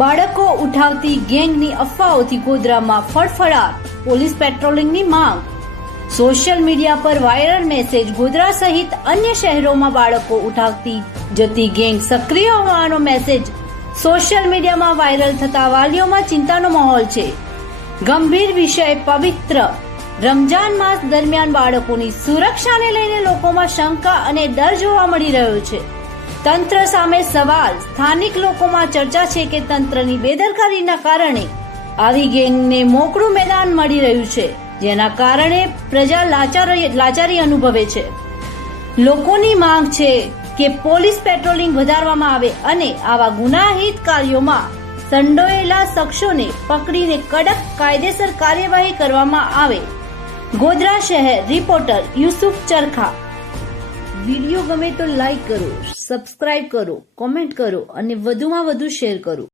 બાળકો ઉઠાવતી ગેંગની અફવાઓથી ગોધરામાં ફળફળાટ, પોલીસ પેટ્રોલિંગની માંગ. સોશિયલ મીડિયા પર વાયરલ મેસેજ. ગોધરા સહિત અન્ય શહેરોમાં બાળકો ઉઠાવતી જતી ગેંગ સક્રિય હોવાનો મેસેજ સોશિયલ મીડિયામાં વાયરલ થતા વાલીઓમાં ચિંતાનો માહોલ છે. ગંભીર વિષય. પવિત્ર રમજાન માસ દરમિયાન બાળકોની સુરક્ષાને લઈને લોકોમાં શંકા અને ડર જોવા મળી રહ્યો છે. તંત્ર સામે સવાલ. સ્થાનિક લોકોમાં ચર્ચા છે કે તંત્રની બેદરકારીના કારણે આવી ગેંગને મોકળું મેદાન મળી રહ્યું છે, જેના કારણે પ્રજા લાચારી અનુભવે છે. લોકોની માંગ છે કે પોલીસ પેટ્રોલિંગ વધારવામાં આવે અને આવા ગુનાહિત કાર્યોમાં સંડોયેલા શખ્સોને પકડીને કડક કાયદેસર કાર્યવાહી કરવામાં આવે. ગોધરા શહેર. રિપોર્ટર યુસુફ ચરખા. વિડીયો ગમે તો લાઈક કરો, સબસ્ક્રાઇબ કરો, કોમેન્ટ કરો અને વધુમાં વધુ શેર કરો.